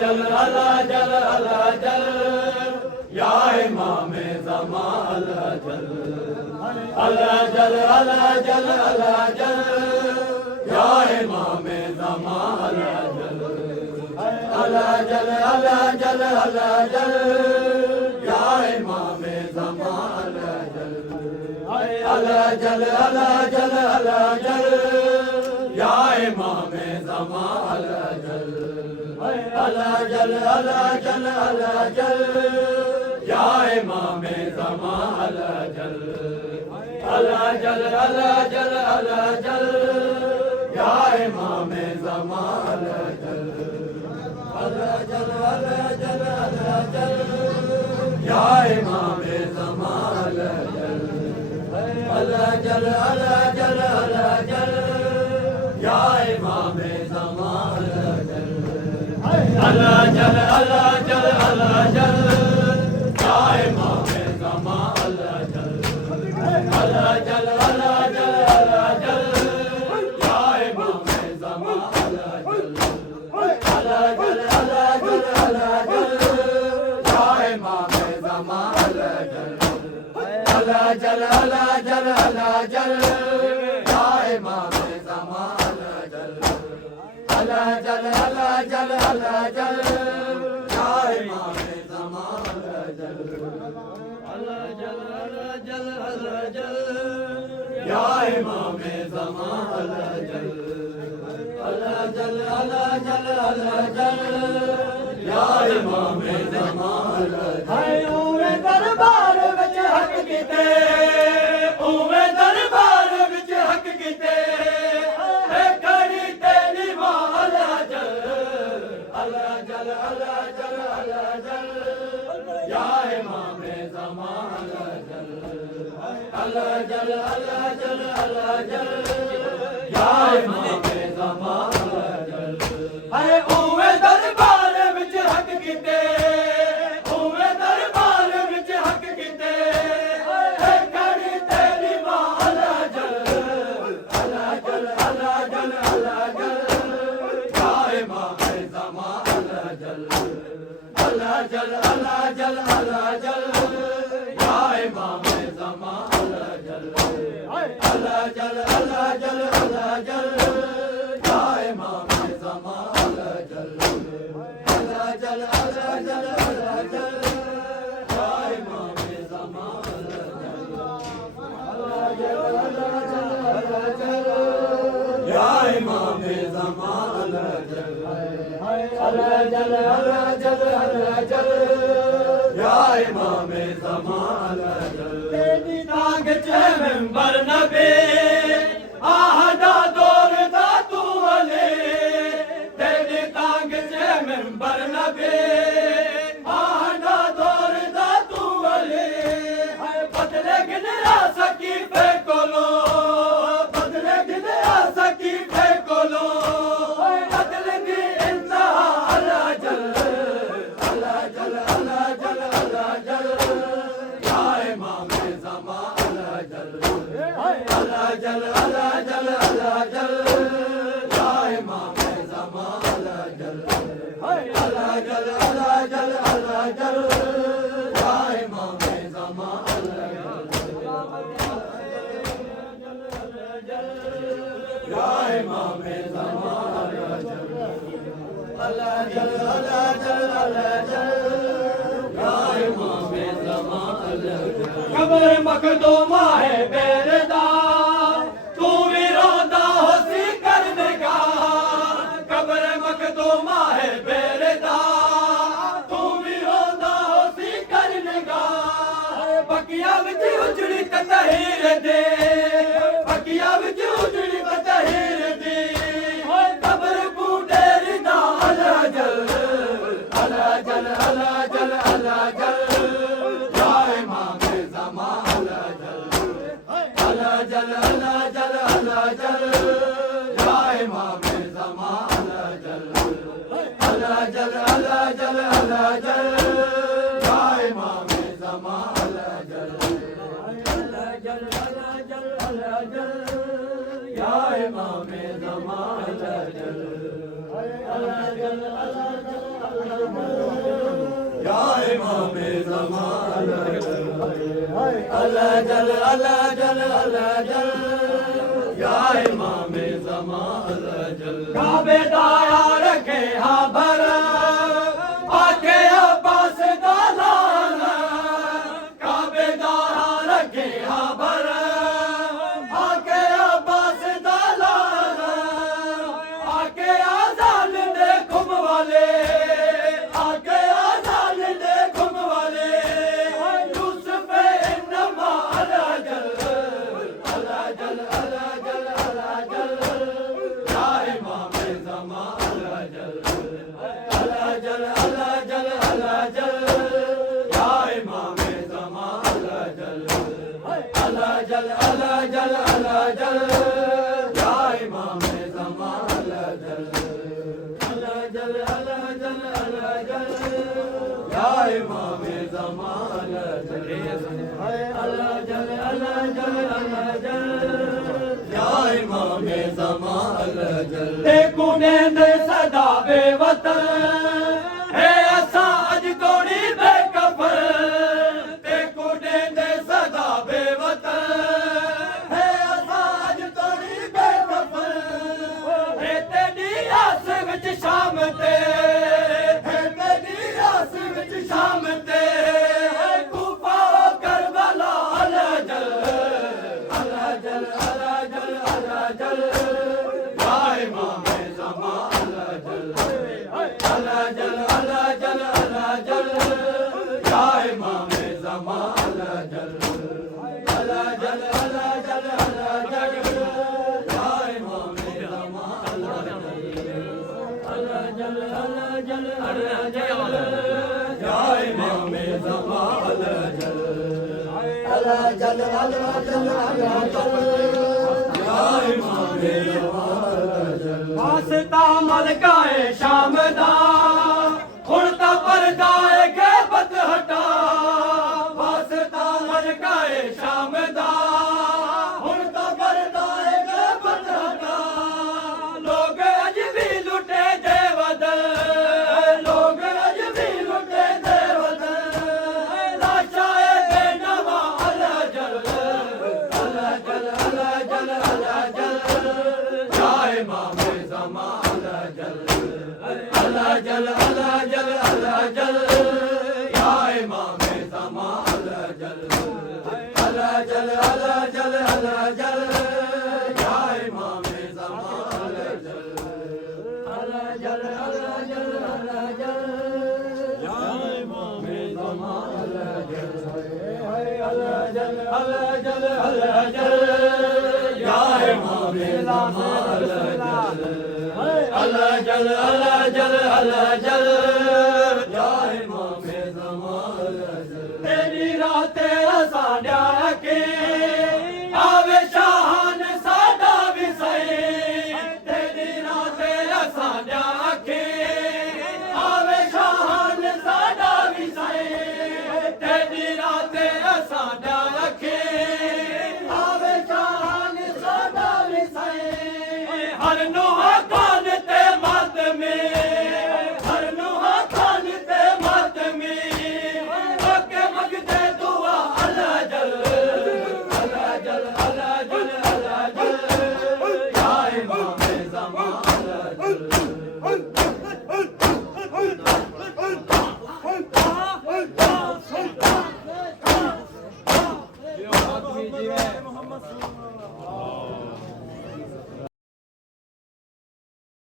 जल अला जल अला जल या इमाम ज़मां अला जल अला जल अला जल अला जल या इमाम ज़मां अला जल अला जल अला जल अला जल या इमाम ज़मां अला जल अला जल अला जल अला जल या इमाम ज़मां अला जल अला जल अला जल अला जल या इमाम ज़मां अला जल अला जल अला जल अला जल या इमाम ज़मां अला जल अला जल अला जल अला जल या इमाम ज़मां अला जल अला जल अला जल अला जल या इमाम ज़मां अला जल अला जल अला जल अला जल या इमाम ज़मां अला जल अला जल अला जल अला जल या इमाम ज़मां अला जल अला जल अला जल अला जल या इमाम ज़मां अला जल अला जल अला जल अला जल या इमाम ज़मां अला जल अला जल अला जल अला जल या इमाम ज़मां अला जल अला जल अला जल अला जल या इमाम ज़मां अला जल अला जल अला जल अला जल या इमाम ज़मां अला जल उवे दरबार विच हक कीते उवे दरबार विच हक कीते है खड़ी तेरी मां अला जल अला जल अला जल अला जल या इमाम ज़मां अला जल अला जल अला जल अला जल या इमाम ज़मां अला जल है उवे दरबार विच हक कीते उवे दरबार विच हक कीते है खड़ी तेरी मां अला जल अला जल अला जल अला जल या इमाम ज़मां अला जल अला जल अला जल अला जल या इमाम ज़मां अला जल अला जल अला जल अला जल या इमाम ज़मां अला जल अला जल अला जल अला जल या इमाम ज़मां अला जल अला जल अला जल अला जल या इमाम ज़मां अला जल अला जल अला जल अला जल या इमाम ज़मां अला जल तेरी नाग च मिंबर नबी आहदा दौर दा तू अले तेरी नाग च मिंबर नबी आहदा दौर दा तू अले बदले गिनरा सकी फे कोलो बदले गिनरा सकी फे कोलो बदले दी इंतहा अला जल अला जल अला जल अला जल या इमाम ज़मां अला जल अला जल अला जल अला जल या इमाम ज़मां अला जल अला जल अला जल अला जल या इमाम ज़मां अला जल या इमाम ज़मां अला जल अला जल अला जल अला जल या इमाम ज़मां अला जल कब्र मखदूमा है बेरदा तू भी रोंदा होसी करने का कब्र मखदूमा है बेरदा तू भी रोंदा होसी करने का बकिया विच उजड़ी तहीर दे बकिया विच उजड़ी तहीर दे कब्र को डेरी दा अला जल अला जल अला जल अला जल या इमाम ज़मां अला जल अला जल अला जल अला जल या इमाम ज़मां अला जल अला जल अला जल अला जल या इमाम ज़मां अला जल अला जल अला जल अला जल या इमाम ज़मां अला जल अला जल अला जल अला ज़मान अला जल अला जल अला जल या इमाम ज़मान अला जल काबे दाया रखे हा भर आके अब्बास दा लाला काबे दाया रखे हा भर आके अब्बास दा लाला आके आजान दे घुम वाले आके आजान दे घुम वाले यूसुफ इन्नमा अला जल अला जल अला जल अला जल या इमाम ज़मान अला जल अला जल अला जल अला जल या इमाम ज़मान अला जल अला जल अला जल अला जल या इमाम ज़मान अला जल अला जल अला जल अला जल या इमाम ज़मान अला जल अला जल अला जल अला जल या इमाम ज़मान अला जल ते कुने दे सदा बेवतन है असा अज तोड़ी बेकफर ते कुने दे सदा बेवतन है असा अज तोड़ी बेकफर है तेरी आस विच शाम ते है तेरी आस विच शाम ते कूफा करबला अला जल अला जल अला जल अला जल या इमाम ज़मान अला जल अला जल अला जल अला जल या इमाम ज़मान अला जल अला जल अला जल अला जल या इमाम ज़मान अला जल अला जल अला जल अला जल या इमाम ज़मान अला जल अला जल अला जल अला जल या इमाम ज़मान अला जल वास्ता मलकाए शाम दा हुण ता पर्दा है गैबत हटा वास्ता मलकाए शाम दा हुण ता पर्दा है गैबत हटा लोग अज भी लुटे दे वदन लोग अज भी लुटे दे वदन लाशाए बेनवा अला जल अला जल अला जल अला जल या इमाम ज़मान अला जल अला जल अला जल अला जल या इमाम ज़मान अला जल अला जल अला जल अला जल या इमाम ज़मान अला जल अला जल अला जल अला जल या इमाम ज़मान अला जल अला जल अला जल अला जल या इमाम ज़मान अला जल अला जल अला जल अला जल या इमाम ज़मान अला जल तेरी राते असांजा के आवे शाहान साडा भी सही तेरी राते असांजा के आवे शाहान साडा भी सही तेरी राते असांजा के आवे शाहान साडा भी सही हर नुहा कान ते मत में हर नुहा कान ते मत में ओके मगदे दुआ अला जल अला जल अला जल अला जल या इमाम ज़मान अला जल मोहम्मद